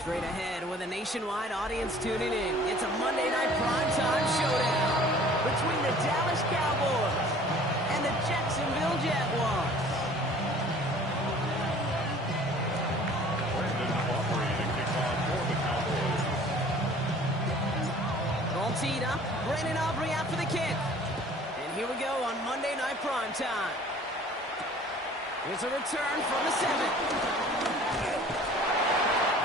Straight ahead with a nationwide audience tuning in. It's a Monday night primetime showdown between the Dallas Cowboys and the Jacksonville Jaguars. Ball teed up. Brandon Aubrey out for the kick. And here we go on Monday night primetime. Here's a return from the 7.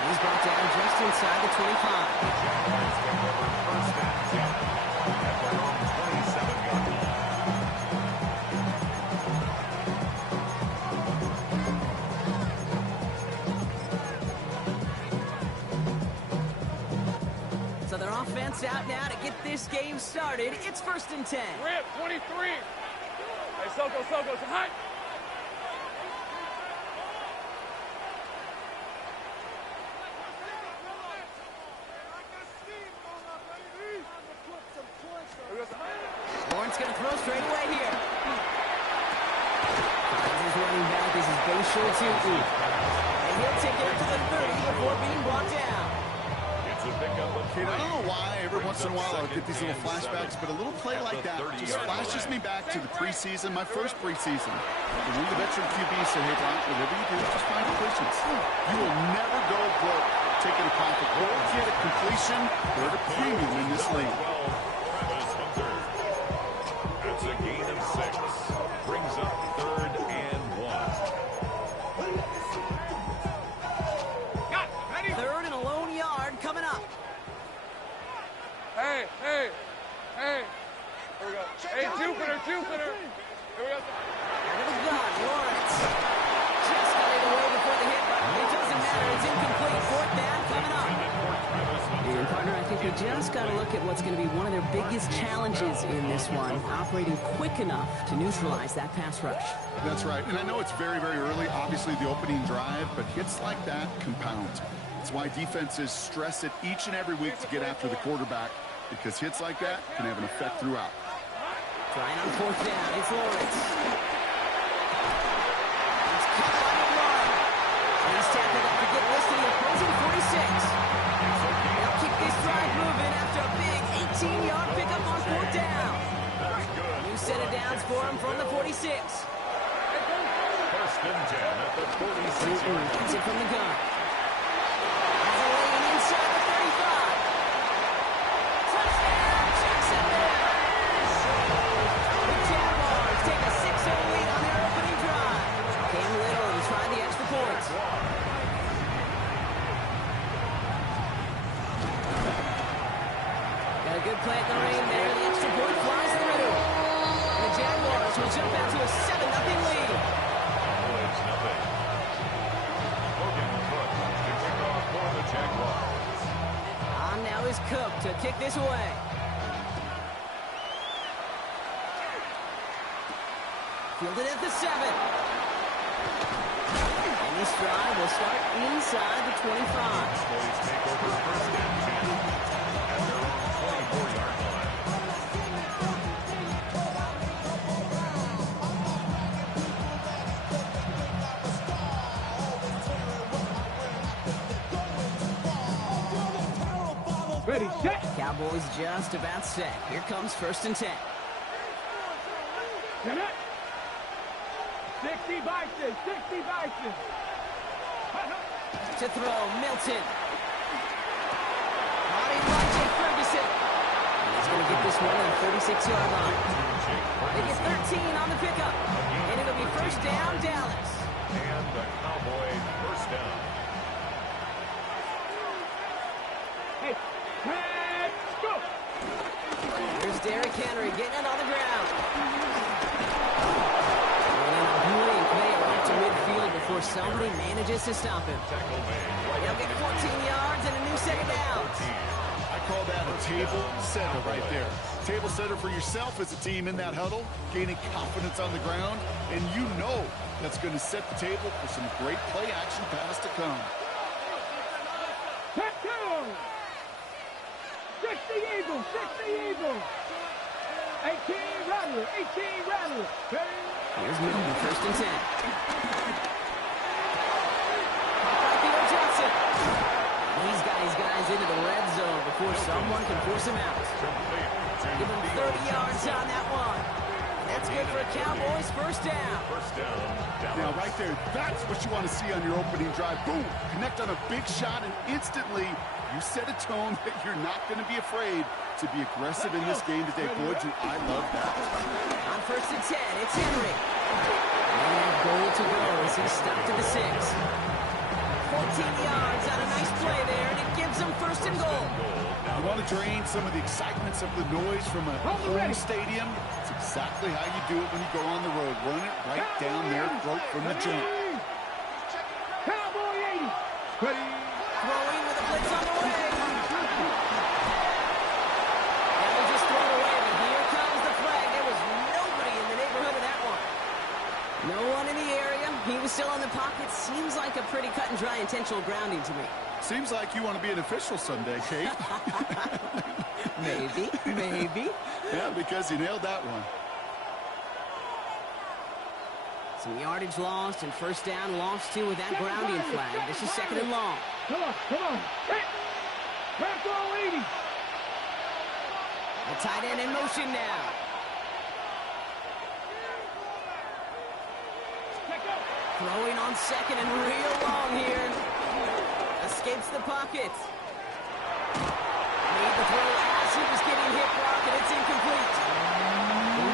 He's brought down just inside the 25. So their offense out now to get this game started. It's 1st and 10. Rip, 23. Hey, Soko, hot. Lawrence going to throw straight away here. His running back is his base short to eat. And he'll take it up to the 30 before being brought down. I don't know why every once in a while I'll get these little flashbacks, but a little play like that just flashes me back to the preseason, my first preseason. And one of the veteran QBs said, hey, Brock, whatever you do, just find completions. You will never go broke taking a profit. Or get a completion or a premium in this league. That's a gain of 6. Brings up 3rd and 1. 3rd and a lone yard coming up. Hey. Here we go. Hey, Jupiter. Here we go. Out of the gun, Lawrence. Just got it away before the hit, but it doesn't matter. It's incomplete. 4th down coming up. And partner, I think we just got to look at what's going to be one of their biggest challenges in this one, operating quick enough to neutralize that pass rush. That's right. And I know it's very, very early, obviously the opening drive, but hits like that compound. That's why defenses stress it each and every week to get after the quarterback, because hits like that can have an effect throughout. Trying on 4th down. It's Lawrence. It's caught by the run. And he's tackled up to get this to the opposing 46. They'll keep this drive moving after a big 18-yard pickup on 4th down. New set of downs for him from the 46. 1st and 10 at the 46. Gets it from the gun. Has a lane inside the 35. Touchdown, Jacksonville! The Jaguars take a 6-0 lead on their opening drive. Came little and tried the extra points. Got a good play at the lane there. The extra point flies through. And the Jaguars will jump out to a 7-0 lead. It's nothing. Logan Cook to kick off for the Jaguars. On now is Cook to kick this away. Fielded at the 7. And this drive will start inside the 25. Cowboys take over 1st and 10 at their own 24-yard line. Ready, set. Cowboys just about set. Here comes 1st and 10. Get it. 60 Bison. To throw, Milton. Body by Jake Ferguson. And he's going to get this one on the 36-yard line. They get 13 on the pickup. And it'll be 1st down, Dallas. And the Cowboys 1st down. Hey, let's go. Here's Derrick Henry getting it on the ground. And a brilliant play right to midfield before somebody manages to stop him. They'll get 14 yards and a new set of downs. I call that a table setter right there. Table setter for yourself as a team in that huddle, gaining confidence on the ground, and you know that's going to set the table for some great play action pass to come. Touchdown! 60 Eagles, 18 Rattler. Here's Milton, 1st and 10. Theo Johnson. goes into the red zone before someone can force him out. Give him 30 yards on that one. That's good for a Cowboys first down. Now, right there, that's what you want to see on your opening drive. Boom! Connect on a big shot, and instantly you set a tone that you're not going to be afraid to be aggressive in this game today. Boy, do I love that. On 1st and 10, it's Henry. And goal to go as he's stuck to the 6. 14 yards on a nice play there, and it gives them 1st and goal. You want to drain some of the excitements of the noise from a home stadium? It's exactly how you do it when you go on the road. Run it right down their throat from the jump. Cowboy 80. Ready. Throwing with a blitz on the way. That was just thrown away, but here comes the flag. There was nobody in the neighborhood of that one. No one in the area. He was still in the pocket. Seems like a pretty cut and dry intentional grounding to me. Seems like you want to be an official someday, Kate. Maybe. Yeah, because you nailed that one. Some yardage lost and 1st down lost too with that grounding flag. This is 2nd and long. Come on. Back all 80. The tight end in motion now. Throwing on 2nd and real long here. Escapes the pocket. Made the throw as he was getting hit, Brock, and it's incomplete.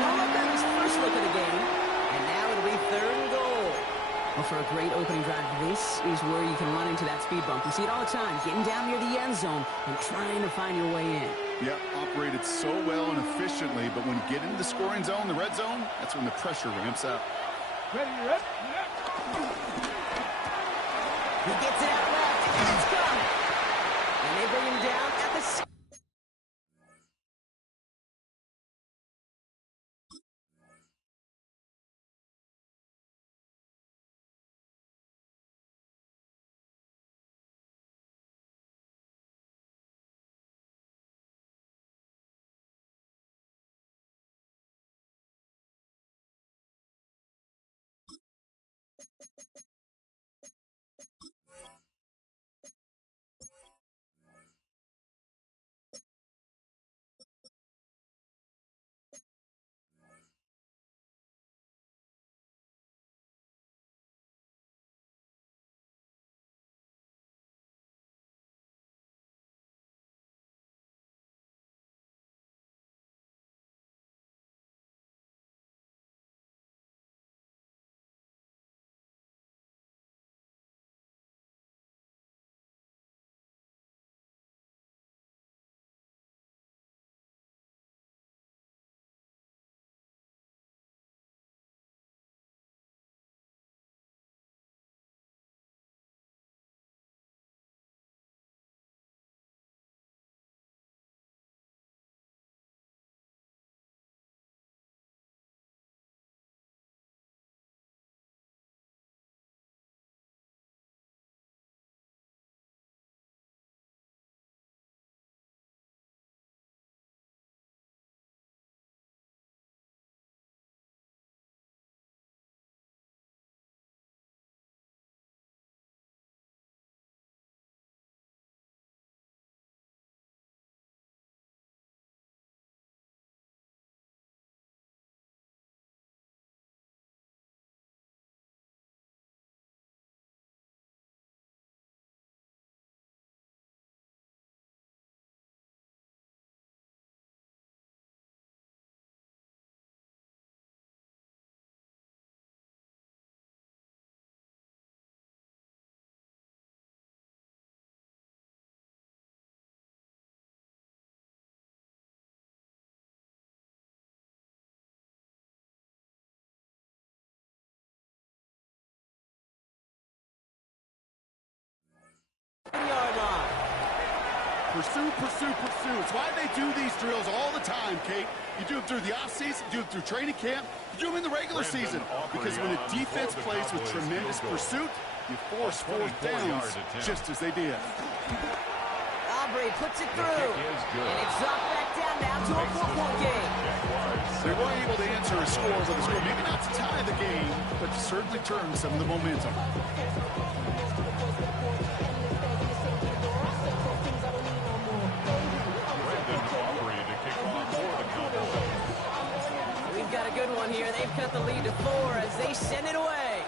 No look on his first look at the game, and now it'll be 3rd and goal. Well, for a great opening drive, this is where you can run into that speed bump. You see it all the time, getting down near the end zone and trying to find your way in. Yep, operated so well and efficiently, but when you get into the scoring zone, the red zone, that's when the pressure ramps up. Ready. He gets it out left, and it's gone. And they bring him down at the 6. Yard line. Pursue. It's why they do these drills all the time, Kate. You do them through the offseason, you do them through training camp, you do them in the regular season. Because when a defense plays with tremendous pursuit, you force 4th downs just as they did. Aubrey puts it through. And it's dropped back down now to a 4-point game. They were able to answer a score with a score, maybe not to tie the game, but to certainly turn some of the momentum. they've cut the lead to 4 as they send it away.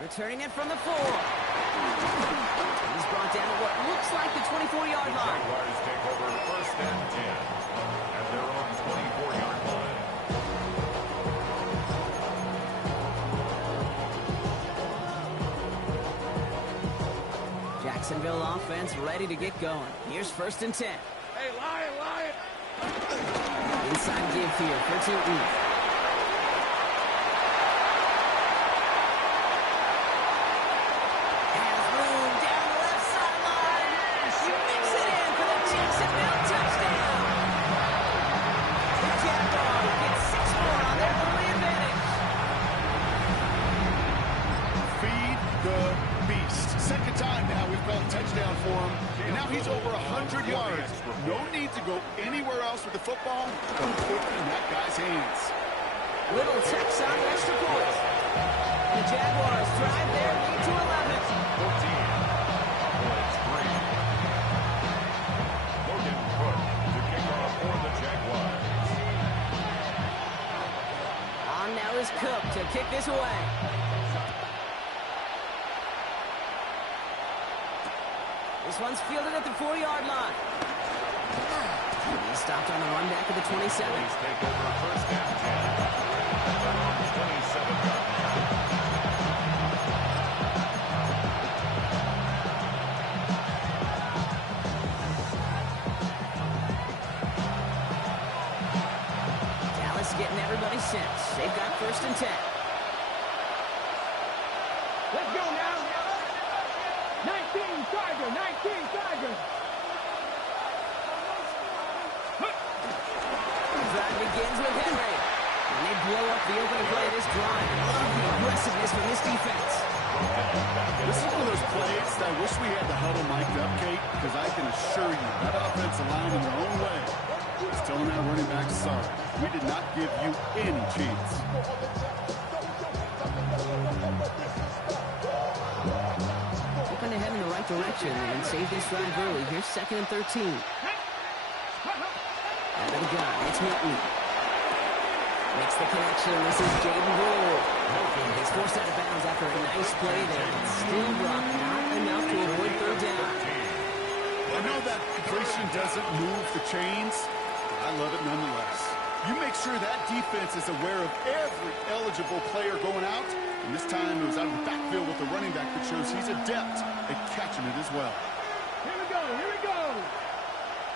Returning it from the 4. He's brought down at what looks like the 24-yard line. Jaguars take over first and 10 at their own 24-yard line. Jacksonville offense ready to get going. Here's first and 10. Hey, Lion! Inside give here for Tootin. Has room down the left sideline. He makes it in for the Jacksonville touchdown. The Jaguars get 6 more on their early advantage. Feed the beast. Second time now we've called a touchdown for him. And now he's over 100 yards. No need to go anywhere else with the football. Put it in that guy's hands. Little Tex on the extra point. The Jaguars drive their lead to 11. 14. Cowboys 3. Logan Cook to kick off for the Jaguars. On now is Cook to kick this away. This one's fielded at the 4-yard line. He's stopped on the run back of the 27. Please take over first and 10 at their own 27-yard line. Dallas getting everybody set. They've got first and 10. Let's go now. 19 Tiger. Drive begins with Henry. And they blow up the opening play of this drive. Love the aggressiveness from this defense. This is one of those plays that I wish we had the huddle mic'd up, Kate, because I can assure you that offensive line in their own way is telling our running back, sorry, we did not give you any chance. Hoping to head in the right direction and save this drive early. Here's second and 13. Out of the gun, it's Milton. Makes the connection. This is Jaden Gould. He's forced out of bounds after a nice play there. But still dropped, not enough to avoid third down. I know that completion doesn't move the chains, but I love it nonetheless. You make sure that defense is aware of every eligible player going out. And this time it was out of the backfield with the running back that shows he's adept at catching it as well. Here we go.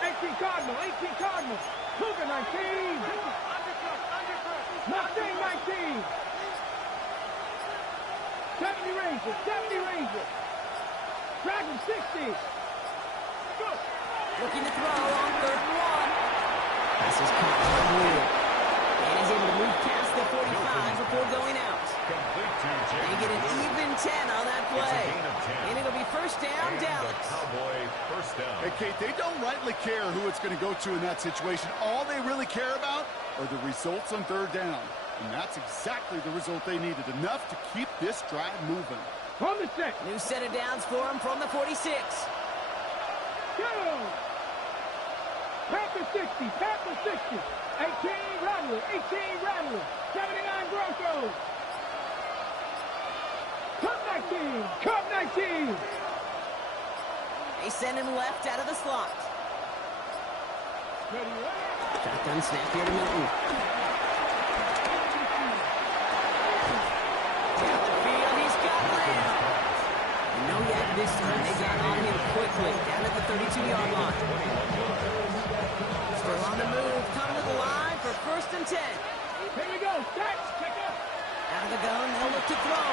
18 Cardinal. Cougar 19. Mustang 19. 70 Ranger. Dragon 60. Go. Looking to throw on third and 1. This is caught by Gould. And he's able to move past the 45 before going out. They get an even 10 on that play. And it'll be first down, Dallas. Cowboy first down. Hey, Kate, they don't rightly care who it's going to go to in that situation. All they really care about are the results on third down. And that's exactly the result they needed. Enough to keep this drive moving. On the set. New set of downs for him from the 46. Go. Panther 60. 18 Rattler. 79 Broncos. Cup 19. They send him left out of the slot. Shotgun snap here to Milton. Downfield, he's got Lamb. And no yet this time. They got on him quickly down at the 32-yard line. Still on the move, coming to the line for first and 10. Here we go. Check up. Out of the gun, they'll look to throw.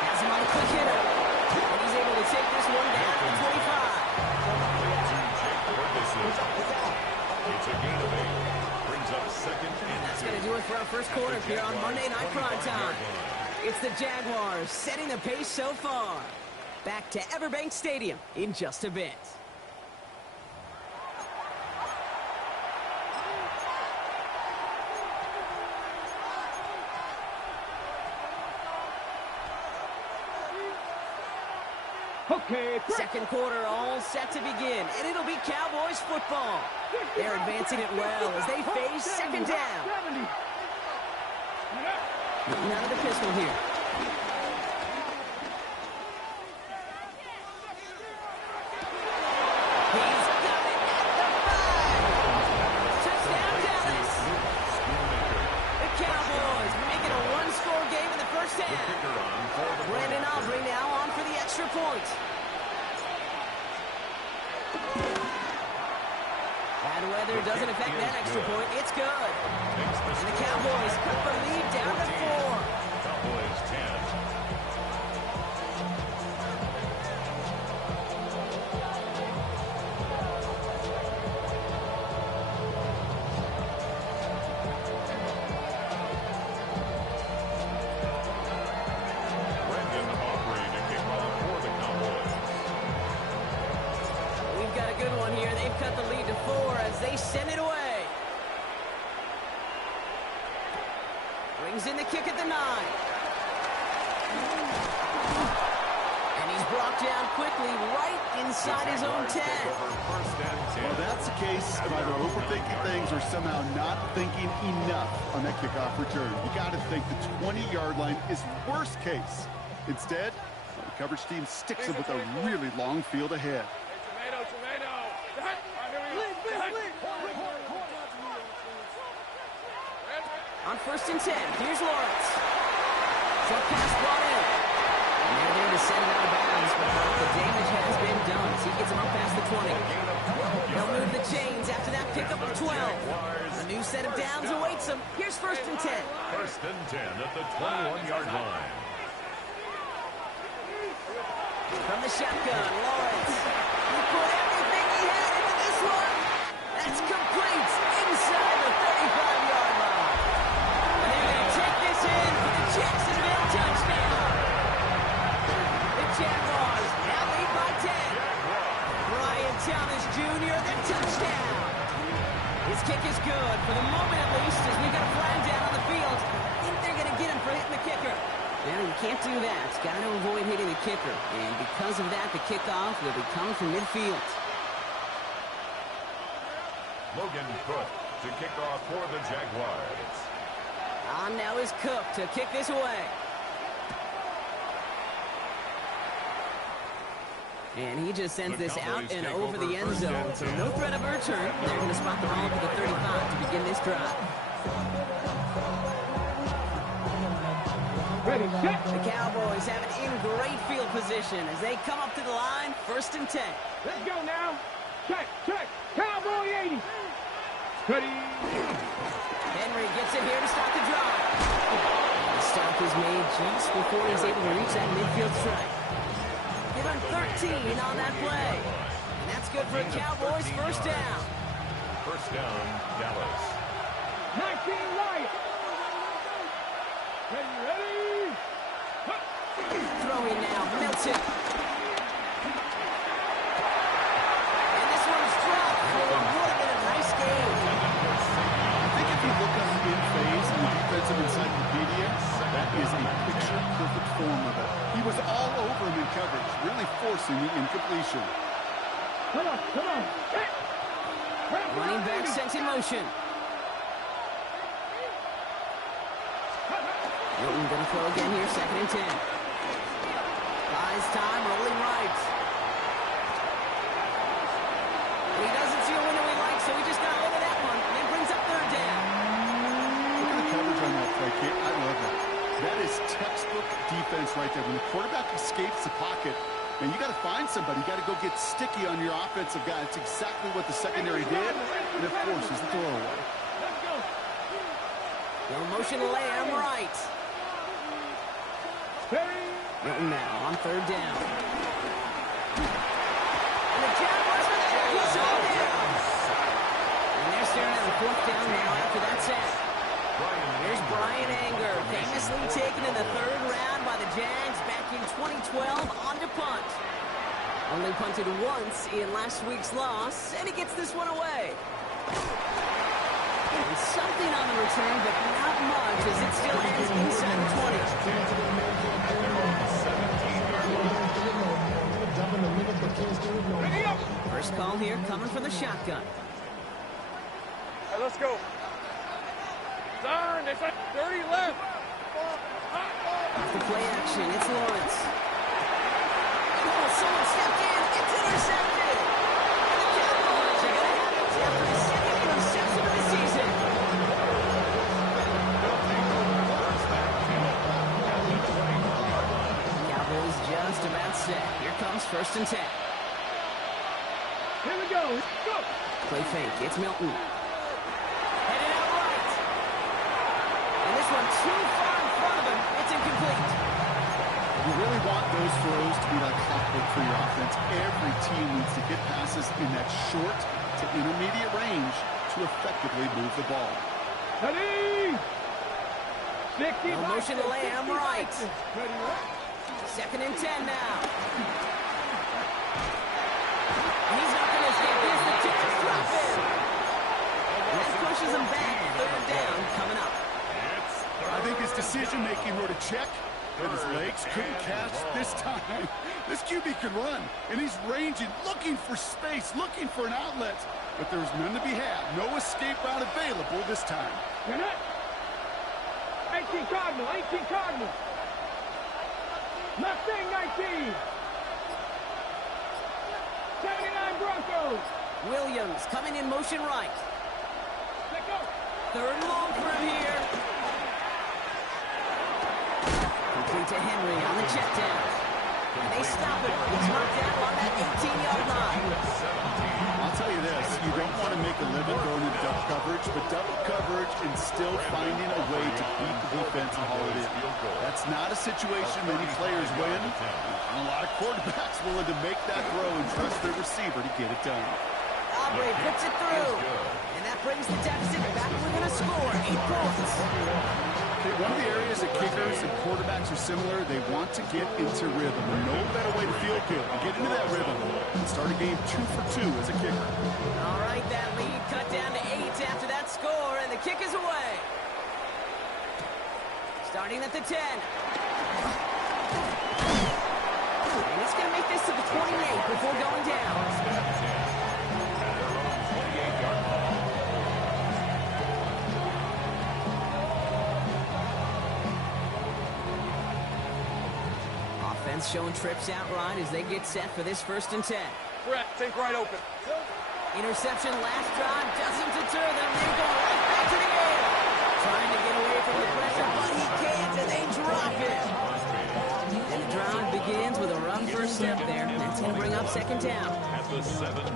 Has him on a quick hitter. And he's able to take this one down to 25. It's a gain of 8. Brings up second and That's going to do it for our first quarter here on Monday Night Primetime. It's the Jaguars setting the pace so far. Back to Everbank Stadium in just a bit. Second quarter all set to begin, and it'll be Cowboys football. They're advancing it well as they face second down. Out of the pistol here. He's got it at the 5. Touchdown, Dallas. The Cowboys make it a one-score game in the first half. Brandon Aubrey now on for the extra point. Bad weather doesn't affect that extra point. It's good. And the Cowboys cut the lead down to 4. Cowboys 10. Brandon Aubrey to kick off for the Cowboys. We've got a good one here. They've cut the lead to 4 as they send it away. Brings in the kick at the 9. And he's brought down quickly right inside his own 10. Well, that's the case of either overthinking things or somehow not thinking enough on that kickoff return. You got to think the 20-yard line is worst case. Instead, the coverage team sticks him with a really long field ahead. On 1st and 10, here's Lawrence. Short pass brought in. And they're there to send it out of bounds, but the damage has been done as he gets him up past the 20. They'll move the chains after that pickup of 12. A new set of downs awaits him. Here's 1st and 10. 1st and 10 at the 21-yard line. From the shotgun, Lawrence. He put everything he had into this one. That's complete inside the 35-yard line. And they're going to take this in for the Jacksonville touchdown. The Jaguars now lead by 10. Brian Thomas Jr., the touchdown. His kick is good, for the moment at least, as we got a flag down on the field. I think they're going to get him for hitting the kicker. Now, you can't do that. Got to avoid hitting the kicker. And because of that, the kickoff will be coming from midfield. Logan Cook to kick off for the Jaguars. On now is Cook to kick this away. And he just sends this out and over the end zone. So no threat of a return. They're going to spot the ball to the 35 to begin this drive. The Cowboys have it in great field position as they come up to the line, 1st and 10. Let's go now. Check. Cowboy 80. Ready. Henry gets it here to start the drive. The stop is made just before he's able to reach that midfield strike. Give him 13 on that play. And that's good for a Cowboys 1st down. 1st down, Dallas. 19 right. Ready. Throwing now, Milton. And this one's dropped for what would have been a nice game. I think if you look up in phase in the defensive encyclopedia, that is a picture-perfect form of it. He was all over him in coverage, really forcing the incompletion. Come on. Running back sent in motion. Milton going to throw again here, 2nd and 10. Buys time, rolling right. And he doesn't see a window he likes, so he just got hold of that one. And then brings up 3rd down. Look at the coverage on that play, Kate. I love that. That is textbook defense right there. When the quarterback escapes the pocket, and you got to find somebody. You got to go get sticky on your offensive guy. It's exactly what the secondary did, and it forces the throwaway. No motion Lamb right. Milton now on 3rd down. And the Jaguars with it. He's all down. And they're staring at the 4th down now after that sack. Here's Brian Anger, famously taken in the 3rd round by the Jags back in 2012 on to punt. Only punted once in last week's loss, and he gets this one away. And something on the return, but not much, as it still ends inside the 20. House call here coming from the shotgun. All right, let's go. Darn, they said 30 left. Off the play action, it's Lawrence. Oh, someone stepped in. It's intercepted. And the Cowboys are going to have it after the second interception of the season. Cowboys just about set. Here comes 1st and 10. Here we go. Go. Play fake. It's Milton. Headed out right. And this one too far in front of him. It's incomplete. You really want those throws to be like clockwork for your offense. Every team needs to get passes in that short to intermediate range to effectively move the ball. Ready. 60 No motion to Lamb right. 2nd and 10 now. He's not going to escape this. The Jags drop him. That pushes him back. 3rd down coming up. I think his decision-making wrote a check, but his legs couldn't catch this time. This QB can run, and he's ranging, looking for space, looking for an outlet. But there's none to be had. No escape route available this time. 18 Cardinal, 18 Cardinal. Mustang 19. 79 Broncos. Williams coming in motion right. Let's go. 3rd and long for him here. Complete to Henry on the check down. And they stop him. He's knocked down on that 18-yard line. I'll tell you this, you don't want to make a living going into double coverage, but double coverage and still finding a way to beat the defense and haul it in. That's not a situation many players win. And a lot of quarterbacks willing to make that throw and trust their receiver to get it done. Aubrey puts it through. And that brings the deficit back within a score. 8 points. Okay, one of the areas that kickers and quarterbacks are similar, they want to get into rhythm. And no better way to feel good to get into that rhythm and start a game 2 for 2 as a kicker. All right, that lead cut down to 8 after that score, and the kick is away. Starting at the 10. And he's going to make this to the 28 before going down. Offense showing trips out right as they get set for this 1st and 10. Brett, think right open. Interception last drive doesn't deter them. They go right back to the air. Trying to get away from the pressure, but he can't, and they drop it. And the drive begins with a rough first step there. That's going to bring up 2nd down.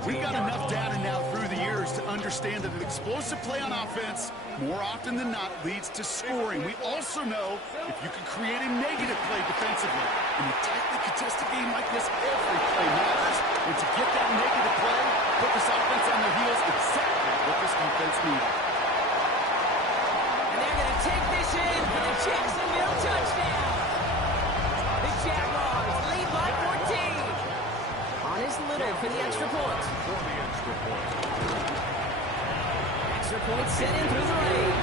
We've got enough data now through the years to understand that an explosive play on offense more often than not leads to scoring. We also know if you can create a negative play defensively. In a tightly contested game like this, every play matters. And to get that negative play, put this offense on their heels, exactly what this defense needs. And they're going to take this in for the Jacksonville touchdown. The Jaguars lead by 14. On his Little for the extra point. Extra point set in through the lane.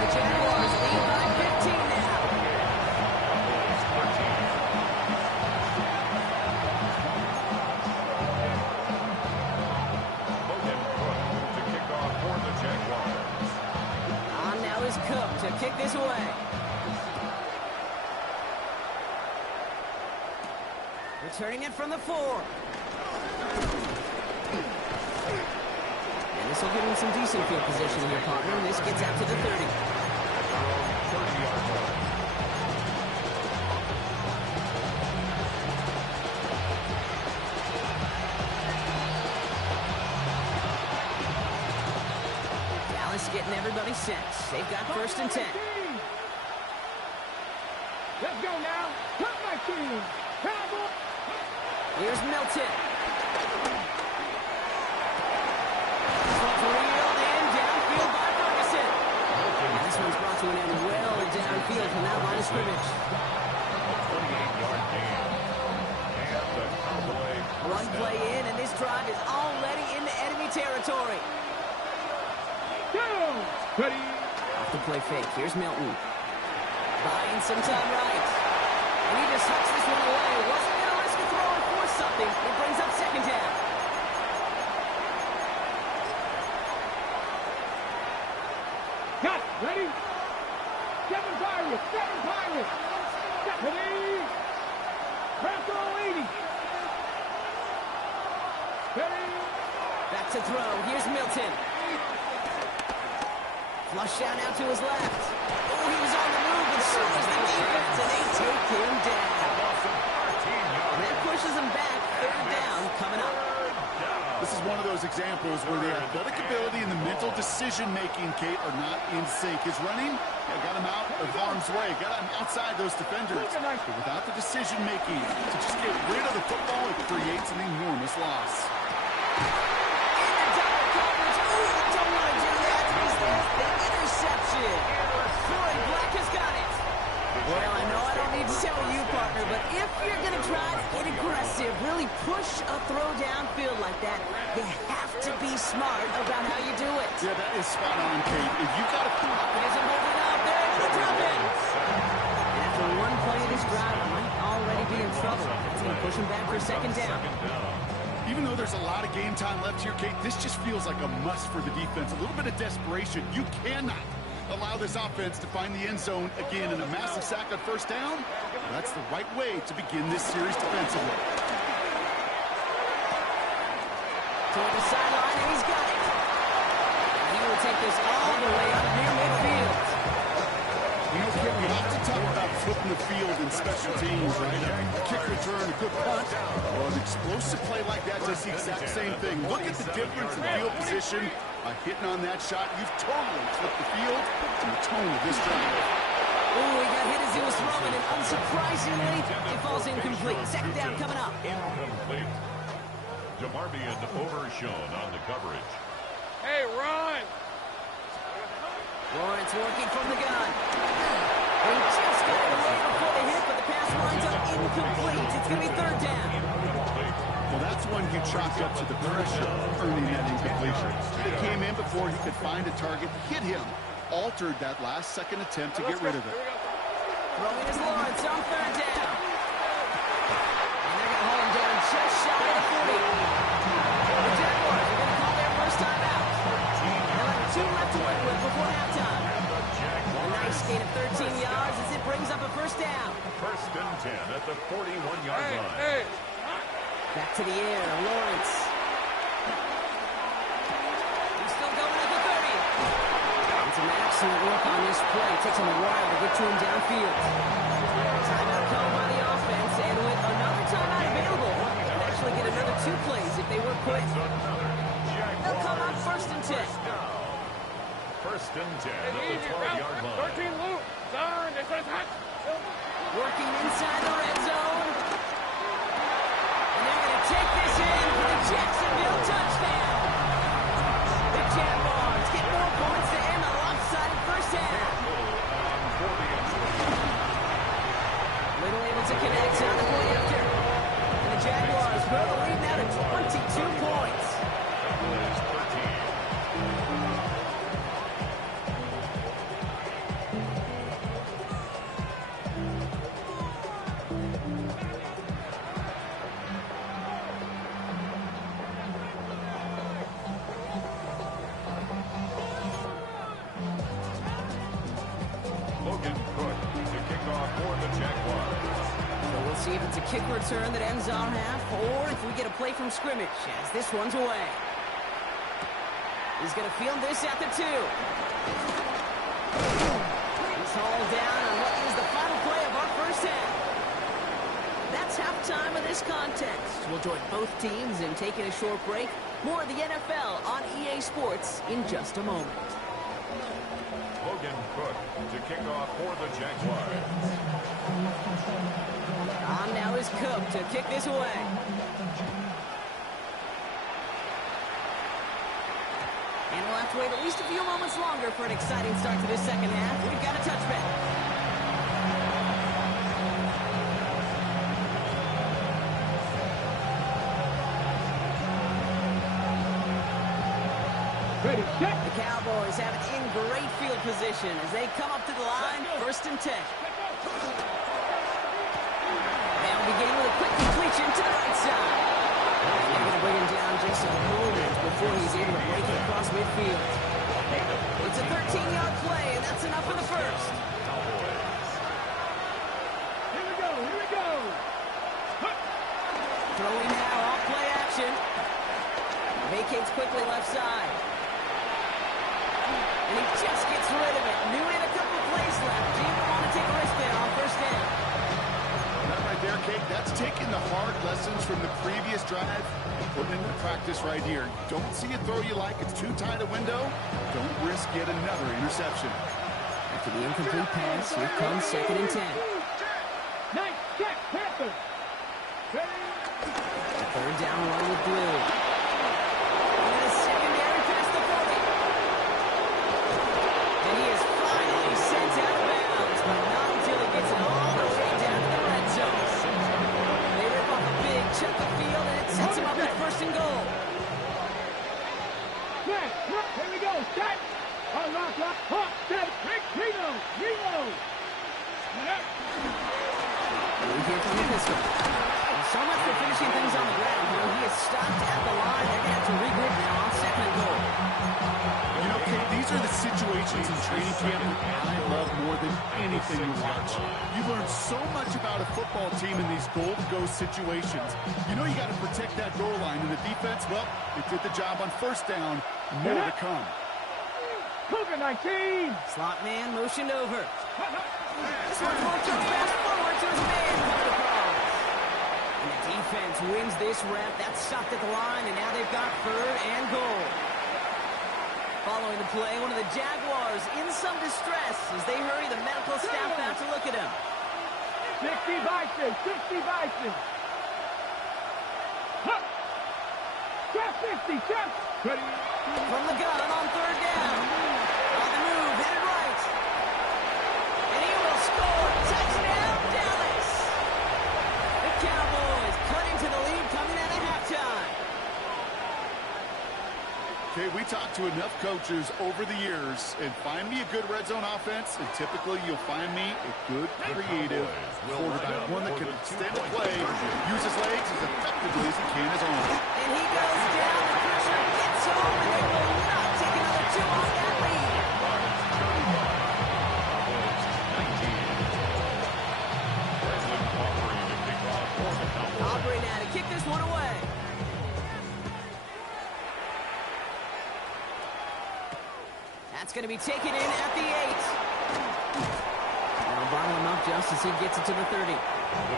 The Jaguars lead by 15 now. On now is Cook to kick this away. Returning it from the 4. And this will give him some decent field position here, partner. This gets out to the 30. Dallas getting everybody set. They've got 1st and 10. Let's go now. Cut my team. Cowboys. Here's Milton. Reeled in downfield by Ferguson. And this one's brought to an end well downfield from that line of scrimmage. One play in, and this drive is already into enemy territory. Ready. Off the play fake. Here's Milton. Buying some time right. And he just hucks this one away. Wasn't going to risk a throw and force something. It brings up 2nd down. Ready? Seven Pirates! Seven Pirates! Stephanie! Franco 80! Ready? Back to throw. Here's Milton. Flush down now to his left. Oh, he was on the move, but so was the defense, and they take him down. And that pushes him back. Third down coming up. This is one of those examples where the athletic ability and the mental decision-making, Kate, are not in sync. His running, got him out of harm's way, got him outside those defenders. But without the decision-making, to just get rid of the football, it creates an enormous loss. In the double coverage. Oh, don't want to do that. There's the interception. Boy, Black has got it. Well, I know I don't need to tell you, partner, but if you're going to try to get aggressive, really push a throw downfield like that, you have to be smart about how you do it. Yeah, that is spot on, Kate. If you got a There's him holding up there to the drop in. And after one play of this drive, I might already be in trouble. It's going to push him back for second down. Even though there's a lot of game time left here, Kate, this just feels like a must for the defense. A little bit of desperation. You cannot allow this offense to find the end zone again, in a massive sack on first down. Well, that's the right way to begin this series defensively. Toward the sideline, and he's got it. And he will take this all the way up near midfield. You know, Kate, we have to talk about flipping the field in special teams, right? A kick return, a good punt, or an explosive play like that does the exact same thing. Look at the difference in field position. By hitting on that shot, you've totally flipped the field and the tone of this drive. Oh, he got hit as he was throwing, and unsurprisingly, it falls incomplete. Second down coming up. Incomplete. DeMarvion overshown on the coverage. Hey, run! Lawrence working from the gun. He just got it away before the hit, but the pass winds up incomplete. It's going to be third down. Well, that's one you chalk up to the pressure earning that incompletion. It came in before he could find a target, hit him, altered that last-second attempt to get rid of it. Throwing is Lawrence on third down. And they're going to hold him down just shy of the 40. The Jaguars are going to call their first time out. They'll have 2 left to work with before halftime. A nice gain of 13 yards as it brings up a first down. First and 10 at the 41-yard line. Hey! Back to the air, Lawrence. He's still going at the 30. And some excellent work on this play. It takes him a while to get to him downfield. Timeout called by the offense, and with another timeout available, they can actually get another 2 plays if they work quick. They'll come up first and 10. First and 10 at the 12-yard line. 13 loop! Son, this is hot! Working inside the red zone. And they're going to take this in for the Jacksonville touchdown. The Jaguars get more points to end the lopsided first half. Little able to connect on the point after. And the Jaguars grow the lead now to 22 points. See if it's a kick return that ends our half, or if we get a play from scrimmage as this one's away. He's going to field this at the 2. He's hauled down on what is the final play of our first half. That's halftime of this contest. We'll join both teams in taking a short break. More of the NFL on EA Sports in just a moment. Logan Cook to kick off for the Jaguars. On now is Cook to kick this away. And we'll have to wait at least a few moments longer for an exciting start to this second half. We've got a touchback. Ready, set! The Cowboys have it in great field position as they come up to the line, first and 10. Now beginning with a quick completion to the right side. And they're going to bring him down just a moment before he's able to break it across midfield. It's a 13-yard play, and that's Throwing now, off play action. Vacates quickly left side. And he just gets rid of it. New in a couple plays left. Do you want to take a risk there on first down? That right there, Kate, that's taking the hard lessons from the previous drive and putting it into practice right here. Don't see a throw you like. It's too tight a window. Don't risk yet another interception. After the incomplete pass, here comes 2nd and 10. Nice check, Panther. A third down run with Blue. And a secondary past the 40. And he is finally sent out of bounds, but not until he gets it all the way down to the red zone. They rip off a big chunk of field, and it sets him up with 1st and goal. Here we go. Set. Lock. Hop. Set. Reload. We hear from the pistol. So much for finishing things on the ground. He is stopped at the line. They're going to have to regroup now on 2nd and goal. You know, Kate, these are the situations in training camp that I love more than anything to watch. You learn so much about a football team in these goal-to-go situations. You know you got to protect that goal line, and the defense, well, they did the job on 1st down. More to come. Cougar 19. Slot man motioned over. This one's going to fast forward to his man coming across. And the defense wins this rep. That's stopped at the line, and now they've got 3rd and goal. Following the play, one of the Jaguars in some distress as they hurry the medical staff out to look at him. 60 Bison. Huh. Check 50, check. Ready. From the gun on 3rd down. On the move, headed right. And he will score. Touchdown, Dallas. The Cowboys cut into the lead coming out of halftime. Okay, we talked to enough coaches over the years, and find me a good red zone offense, and typically you'll find me a good, creative quarterback, one that can extend the play, use his legs as effectively as he can his own. And he goes down. The pressure gets home, and they will not take another 2 on that lead. Aubrey now to kick this one away. That's going to be taken in at the 8. Now bottle him up just as he gets it to the 30. The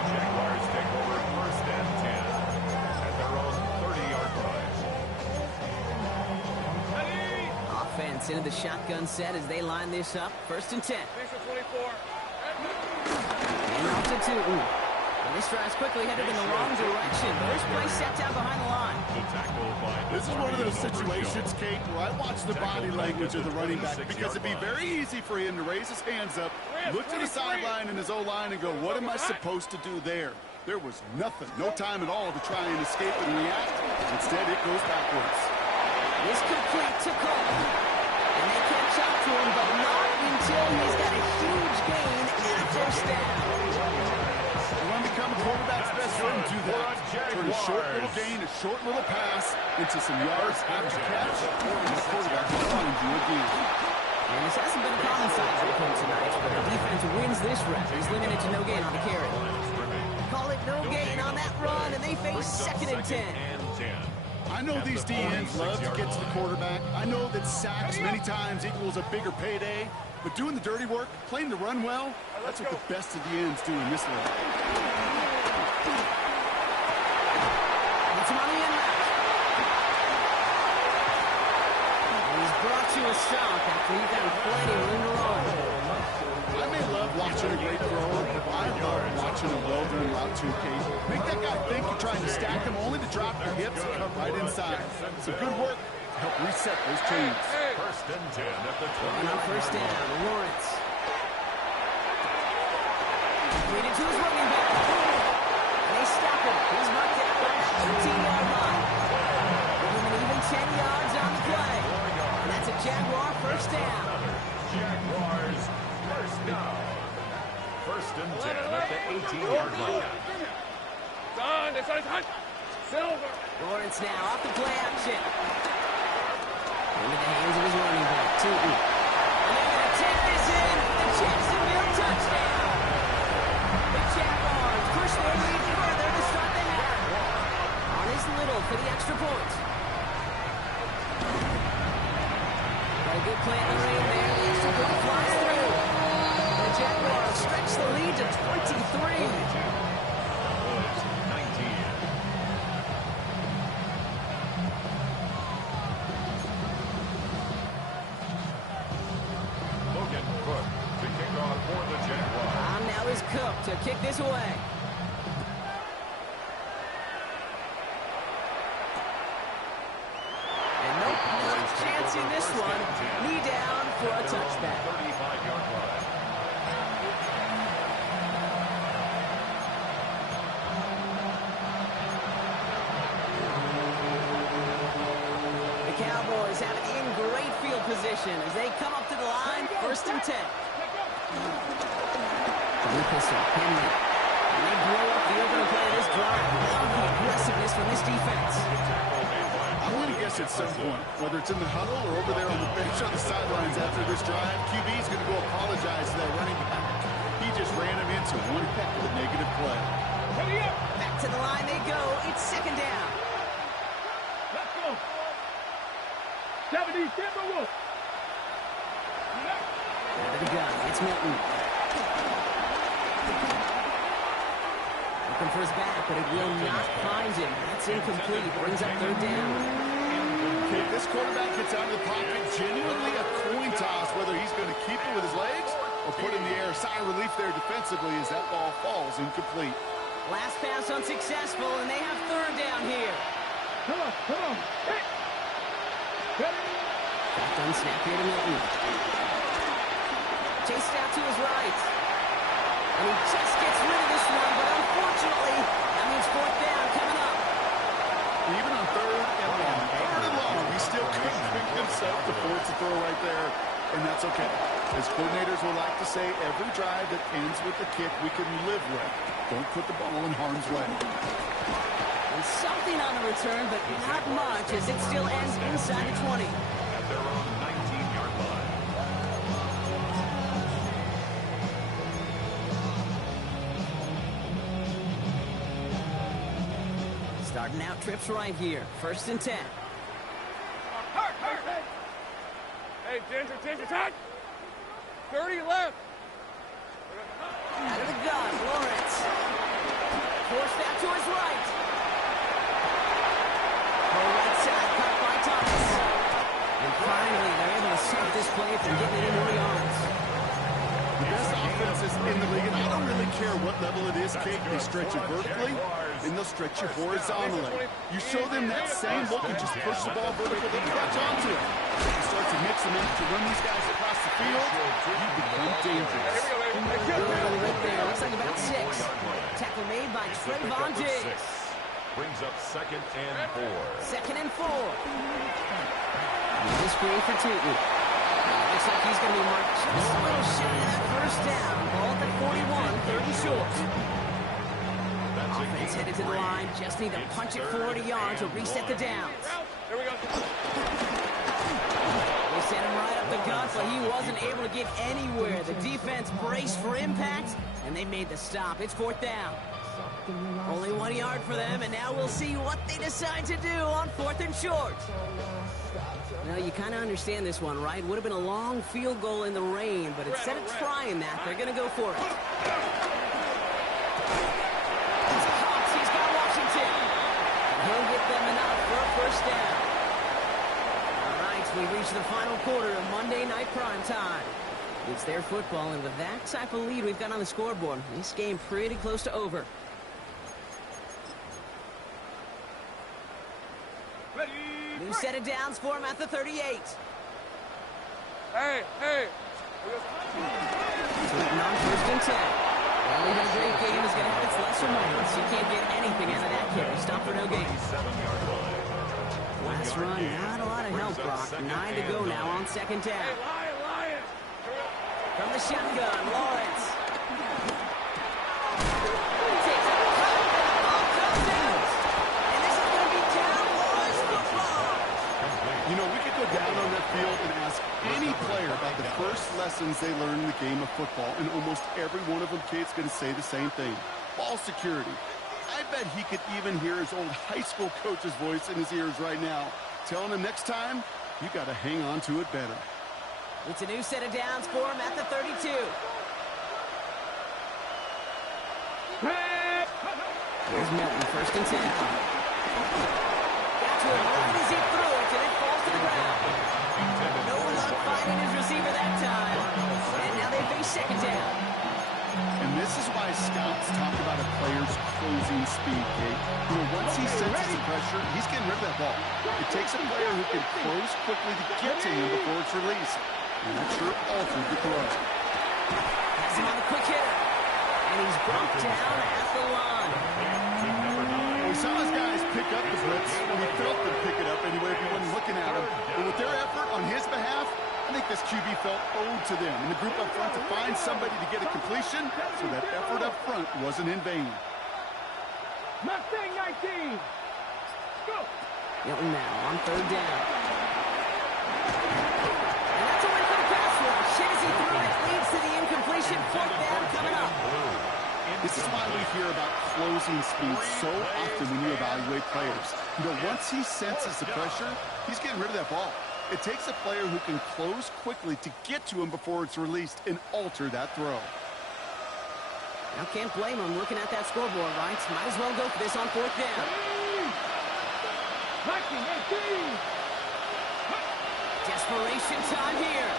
Jaguars take over 1st and 10 at their own 30-yard line. Offense into the shotgun set as they line this up. 1st and 10. 24. And off to 2. And this drive's quickly headed in the wrong direction. First play set down behind the line. The tackle by This is one of those situations, Kate, where I watch the body language of the running back because it'd be very easy for him to raise his hands up, look to the sideline in his O-line and go, what am I supposed to do there? There was nothing, no time at all to try and escape and react. Instead, it goes backwards. Is complete to Cole. And they catch up to him, but not until he's got a huge gain and a 1st down. You want to become a quarterback's best friend, do that. Turn a short little gain, a short little pass into some yards after catch, and the quarterback will find you again. And this hasn't been a common sight for him tonight, but the defense wins this rep. He's limited to no gain on the carry. Call it no gain on that run, and they face 2nd and 10. I know these DNs love to get to the quarterback. I know that sacks many times equals a bigger payday, but doing the dirty work, playing the run well, that's what the best of the ends do in this league. It's him on the end route. And he's brought to a stop after he found plenty of room to run. I may love watching a great throw, but I love watching a well-done route too, Kate. Make that guy think you're trying to stack him only to drop your hips and cut right inside. Some good work to help reset those chains. 1st and 10 at the 20. And on 1st down, Lawrence. Leading to his running back. And they stop him. He's marked out on that 13-yard line. Giving him an even 10 yards on the play. And that's a Jaguar 1st down. Jaguars 1st down. 1st and 10 at the 18-yard line. Silver. Lawrence now off the play action. Into the hands of his running back, Tootin. And they're going to take this in. The Jacksonville touchdown. The Jaguars push their lead further to start the half. for the extra point. Got a good play in the rain there. The extra point flies through. The Jaguars stretch the lead to 23. Cook to kick this away. And nope, no chance in this one. Knee down for a touchback. 35-yard line. The Cowboys have it in great field position as they come up to the line, 1st and 10. Pistol, Henry. And they blow up the opening play of this drive. Love the aggressiveness from this defense. I'm going to guess at some point, whether it's in the huddle or over there on the bench on the sidelines after this drive, QB's going to go apologize to that running back. He just ran him into one heck of a negative play. Back to the line they go. It's 2nd down. Let's go. 70, Timberwolves. Out of the gun. It's Milton. Looking for his back, but it will not find him. That's incomplete. Brings up 3rd down. If this quarterback gets out of the pocket, genuinely a coin toss, whether he's going to keep it with his legs or put it in the air. Sigh of relief there defensively as that ball falls incomplete. Last pass unsuccessful, and they have 3rd down here. Come on. Hey. Shotgun snap here to Milton. Chased out to his right. And he just gets rid of this one, but unfortunately, that means 4th down coming up. Even on 3rd and long, he still couldn't bring himself to force a throw right there, and that's okay. As coordinators will like to say, every drive that ends with a kick we can live with. Don't put the ball in harm's way. And something on the return, but not much, as it still ends inside the 20. At their own 19-yard line. Starting out trips right here. 1st and 10. Hurt. Hey, Ginger, touch. 30 left. Out of the gun, Lawrence. Forced that to his right. Right side, cut by Thomas. And finally, they're able to stop this play from getting any more yards. The best offenses in the league, and I don't really care what level it is, Kate. They stretch you vertically, and they'll stretch you horizontally. You show them that same look and just push the ball vertical, they'll catch on to it. You start to mix them in to run these guys across the field, you become dangerous. Right there, looks like about 6. Tackle made by Trayvon Diggs. Brings up 2nd and 4. 2nd and 4. This screen for Tootin. Looks like he's going to be marked just a little shy of that 1st down. Ball at the 41, 30 short. Offense headed to the line. Just need to punch it 40 yards to reset the downs. Here we go. They sent him right up the gut, but he wasn't able to get anywhere. The defense braced for impact, and they made the stop. It's 4th down. Only 1 yard for them, and now we'll see what they decide to do on 4th and short. Now, you kind of understand this one, right? Would have been a long field goal in the rain, but instead of trying that, they're going to go for it. He's caught. He's got Washington. And he'll get them enough for a 1st down. All right, we reach the final quarter of Monday Night Prime Time. It's their football, and with that type of lead we've got on the scoreboard, this game pretty close to over. New set of downs for him at the 38. Hey. Sweeping on 1st and 10. Well, even a great game is going to have its lesser moments. You can't get anything out of that carry. Stop for no gain. Last run, not a lot of help, Brock. 9 to go now on 2nd down. Lion. From the shotgun, Lawrence. You know, we could go down on that field and ask any player about the first lessons they learned in the game of football, and almost every one of them, Kate's going to say the same thing. Ball security. I bet bet he could even hear his old high school coach's voice in his ears right now, telling him next time, you got to hang on to it better. It's a new set of downs for him at the 32. Here's Milton, first and 10. Got to him right as he threw it, and it falls to the ground. No luck finding his receiver that time. And now they face second down. And this is why scouts talk about a player's closing speed, Kate. You know, once he senses the pressure, he's getting rid of that ball. It takes a player who can close quickly to get to him before it's released. And that sure altered the throw. Has him on the quick hitter. And he's brought down at the line. We saw his guys pick up the blitz when he felt them pick it up anyway if he wasn't looking at him. But with their effort on his behalf, I think this QB felt owed to them and the group up front to find somebody to get a completion, so that effort up front wasn't in vain. Mustang 19. Go. Milton now on third down. And that's a win for the pass rush. As he threw it, leads to the incompletion. Fourth down coming up. This is why we hear about closing speed so often when you evaluate players. You know, once he senses the pressure, he's getting rid of that ball. It takes a player who can close quickly to get to him before it's released and alter that throw. Now can't blame him looking at that scoreboard, right? Might as well go for this on fourth down. Desperation time here.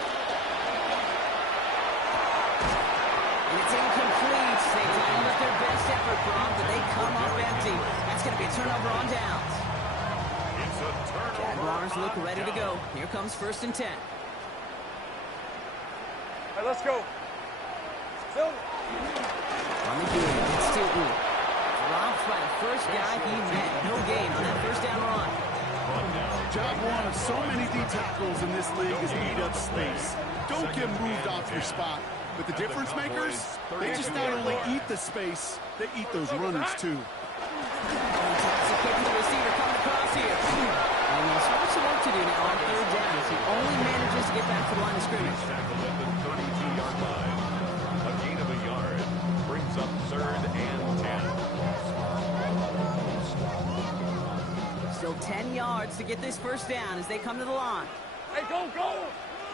And it's incomplete. They didn't let their best effort from, but they come up empty. That's going to be a turnover on downs. Jaguars look ready to go. Here comes first and 10. All right, let's go. Silver. On the game, it's Stilton. Dropped by the first guy he met. No gain on that first down run. Job one of so many D tackles in this league is to eat up space. Don't get moved off your spot. But the difference makers, they just not only eat the space, they eat those runners too. The receiver coming across here. And he's got some work to do now on third down as he only manages to get back to the line of scrimmage. Tackle at the 32-yard line. A gain of a yard brings up third and 10. Still 10 yards to get this first down as they come to the line. Hey, go, go.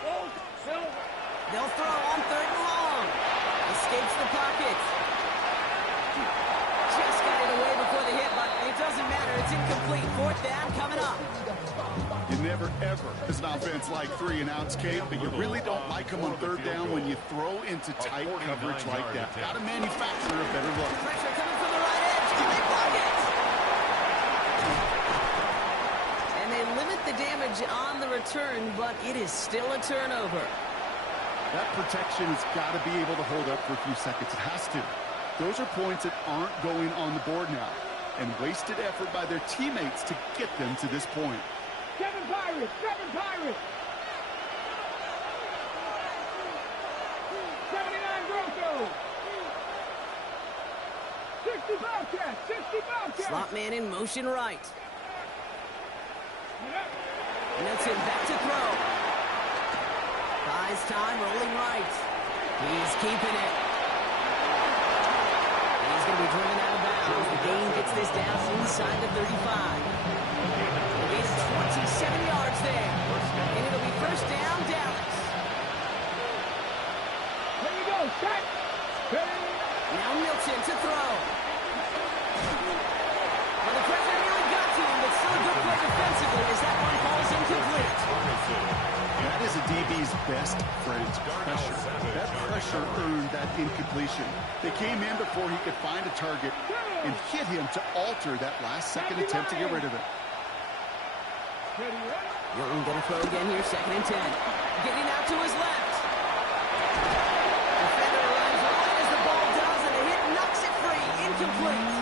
Go, Silver. They'll throw on third and long. Escapes the pocket. Just got it away before the hit, but it doesn't matter. It's incomplete. Fourth down coming up. You never, ever, as an offense, like 3 and outs, Kate, but you really don't like them on third down when you throw into tight coverage like that. Got to manufacture a better look. Pressure coming from the right edge. Can they block it? And they limit the damage on the return, but it is still a turnover. That protection has got to be able to hold up for a few seconds. It has to. Those are points that aren't going on the board now, and wasted effort by their teammates to get them to this point. Seven Pirates, 79 Broncos. 60 Bobcats, 60 Bobcats. Slot man in motion right. Nelson back to throw. Buys time, rolling right. He's keeping it. And he's going to be driven out of bounds. The gain gets this down inside the 35. It'll be 27 yards there. And it'll be first down, Dallas. There you go, set. Now Milton to throw. Well, the pressure nearly got to him, but still a good play defensively as that one falls incomplete. That is a DB's best friend, pressure. That pressure earned that incompletion. They came in before he could find a target and hit him to alter that last-second attempt to get rid of it. Milton going to throw again here, second and 10. Getting out to his left. Defender runs right as the ball does, and the hit knocks it free. Incomplete.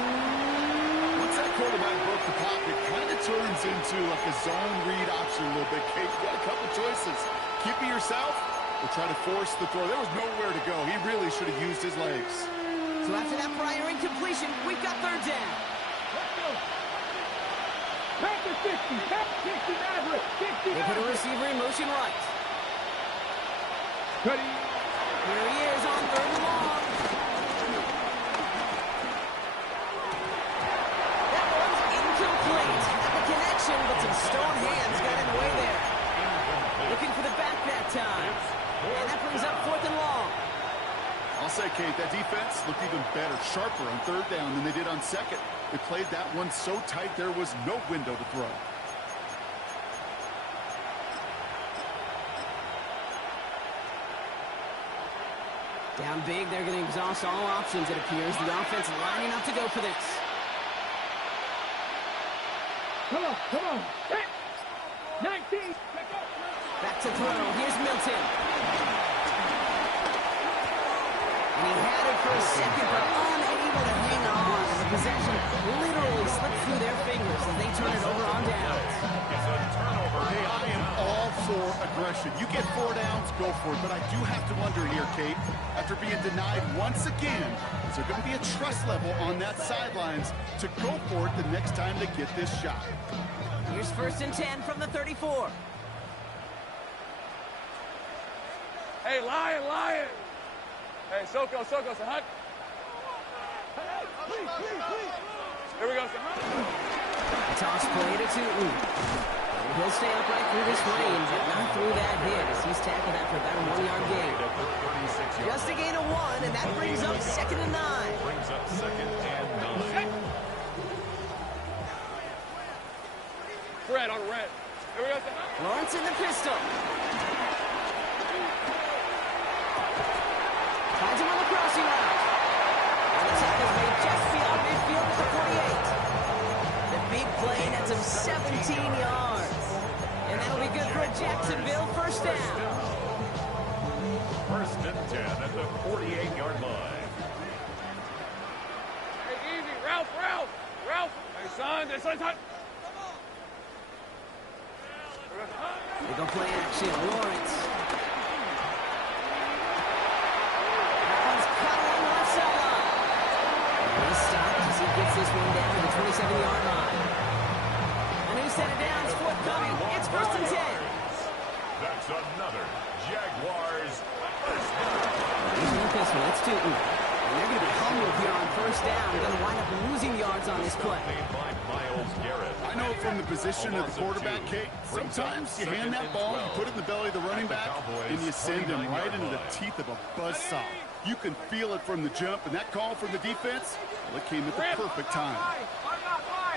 Once that quarterback broke the pocket, kind of turns into like a zone read option a little bit. Kate, you got a couple choices. Keep it yourself or try to force the throw. There was nowhere to go. He really should have used his legs. So after that prior incompletion, we've got third down. Let's go. Back to 60, back 60 Maverick, 60 They put a receiver in motion right. Ready. Here he is on third and long. stone hands got in the way there. Looking for the back that time. And that brings up 4th and long. I'll say, Kate, that defense looked even better, sharper on 3rd down than they did on 2nd. They played that one so tight there was no window to throw. Down big, they're going to exhaust all options, it appears. The offense lining up to go for this. Come on. 19. Back to throw. Here's Milton. And he had it for a second, but unable to hang on. And the possession literally slipped through their fingers as they turn it over on downs. It's a turnover. Hey, I am all for aggression. You get 4 downs, go for it. But I do have to wonder here, Kate, after being denied once again, is there going to be a trust level on that sidelines to go for it the next time they get this shot? Here's 1st and 10 from the 34. Hey, Lion. Hey, Soko, Sahut. Here we go, Sahut. Toss play to Tootin. He'll stay upright through this range, but not through that hit as he's tackled after about a 1-yard gain. Just a gain of 1, and that brings up 2nd and 9. Brings up 2nd and 9. Fred on red. Here we go, Sahut. Lawrence in the pistol. Finds him on the crossing route. And the tackle's made just beyond midfield at the 48. The big play nets him 17 yards. And that'll be good for a Jacksonville 1st down. 1st and 10 at the 48-yard line. Hey, easy. Ralph. Hey, son. They go play action. Lawrence. Gets this one down to the 27-yard line. A new set of downs forthcoming. It's 1st and 10. That's another Jaguars 1st down. He's in the pistol. It's Tootin. And they're going to be humbled here on 1st down. They're going to wind up losing yards on this play. I know from the position of the quarterback, Kate, sometimes you hand that ball, you put it in the belly of the running back, and you send him right into the teeth of a buzzsaw. You can feel it from the jump, and that call from the defense, well, it came at the perfect time.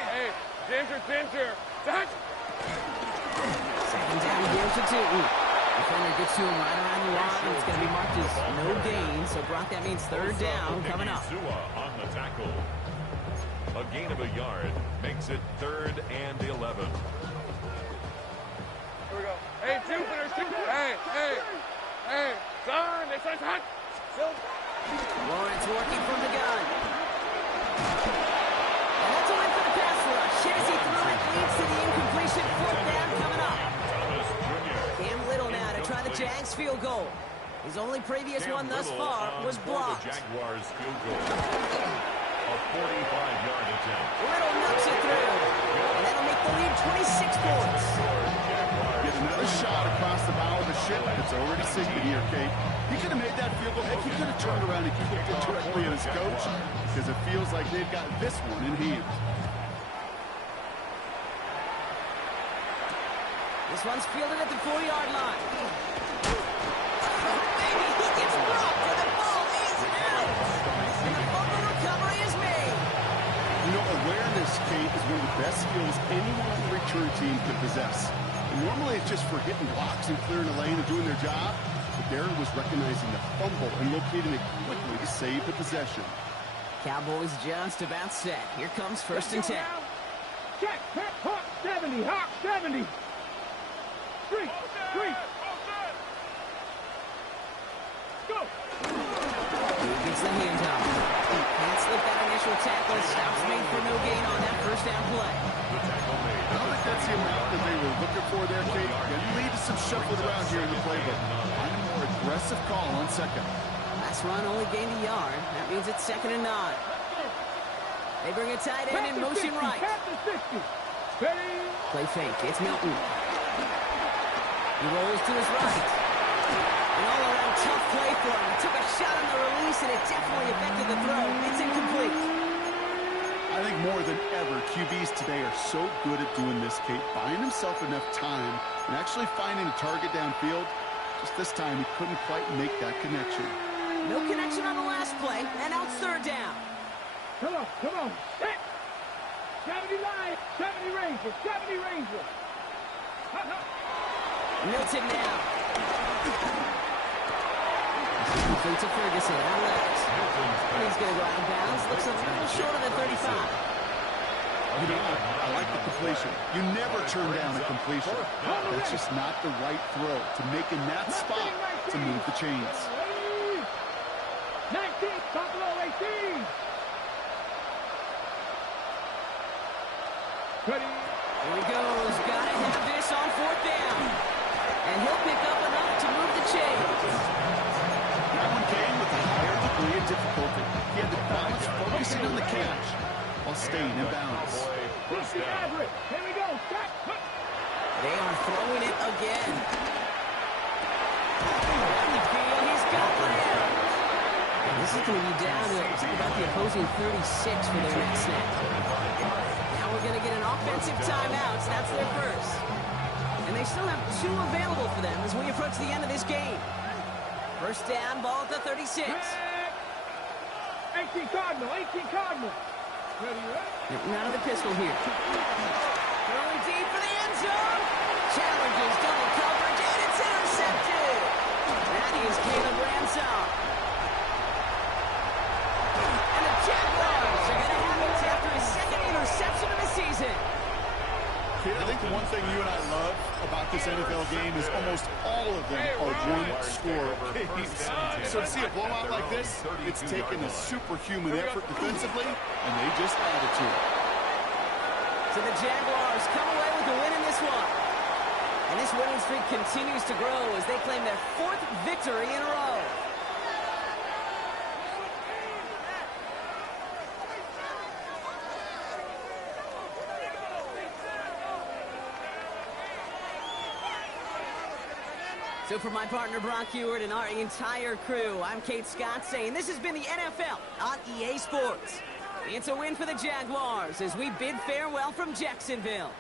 Hey, Ginger. Touch. 2nd down here to Tootin. Defender gets to him right around the line, and it's going to be marked as no gain. So, Brock, that means 3rd down coming up. On the tackle. A gain of a yard makes it 3rd and 11. Here we go. Hey, Jupiter. Hey, son. They said hot. Lawrence working from the gun. And that's a win for the pass rush. Shazy through it, leads to the incompletion. 4th down coming up. Thomas Jr. Cam Little now to try the Jags field goal. His only previous one thus far was blocked. Jaguars field goal. A 45-yard attempt. Little knocks it through. And that'll make the lead 26 points. Get another shot across the bow of the ship. It's already sinking here, Kate. He could have made that field goal. Heck, he could have turned around and kicked it directly at his coach because it feels like they've got this one in hand. This one's fielded at the 4-yard line. Maybe he gets dropped and the ball is out. And the fumble recovery is made. You know, awareness, Kate, is one of the best skills anyone on the return team could possess. And normally it's just for hitting blocks and clearing the lane and doing their job. But Darren was recognizing the fumble and locating it quickly to save the possession. Cowboys just about set. Here comes 1st and 10. Check. Hawk 70. Three. Go. He gets the handoff. Can't slip that initial tackle. Stops made for no gain on that 1st down play. I don't think that's the amount that they were looking for there, Kate. You lead to some shuffling around here in the playbook. Find a more aggressive call on 2nd. Last run only gained a yard. That means it's 2nd and 9. They bring a tight end in motion right. Play fake. It's Milton. He rolls to his right. An all-around tough play for him. He took a shot on the release, and it definitely affected the throw. It's incomplete. I I think more than ever, QBs today are so good at doing this, Kate, buying himself enough time and actually finding a target downfield. Just this time, he couldn't quite make that connection. No connection on the last play, and now it's third down. Come on, come on. Set. 70 line, 70 Ranger, 70 Ranger. Milton now. Complete to Ferguson, out left. He's going to go out of bounds. Looks a little short of the 35. You know, I like the completion. You never turn down a completion. That's just not the right throw to make in that spot to move the chains. 19, Buffalo 18. Ready. Here he goes. Gotta have this on fourth down. And he'll pick up enough to move the chains. That one came with a higher degree of difficulty. He had to balance focusing on the catch while staying in bounds. Average. Here we go. Set. They are throwing it again. He's got one. And this is going to be down to about the opposing 36 for their next snap. Now we're going to get an offensive timeout. So that's their first. And they still have 2 available for them as we approach the end of this game. First down, ball at the 36. 18 Cardinal, 18 Cardinal. Ready, ready? Now to the pistol here. Throwing deep for the end zone. Challenges double coverage, and it's intercepted. That is Caleb Ransom. And the Jaguars are going to have it after his second interception of the season. Kid, I think the one thing you and I love about this NFL game is almost all of them are one-score games. So to see a blowout like this, it's taken a superhuman effort defensively, and they just added to it. So the Jaguars come away with the win in this one. And this winning streak continues to grow as they claim their 4th victory in a row. So for my partner Brock Ewart and our entire crew, I'm Kate Scott saying this has been the NFL on EA Sports. It's a win for the Jaguars as we bid farewell from Jacksonville.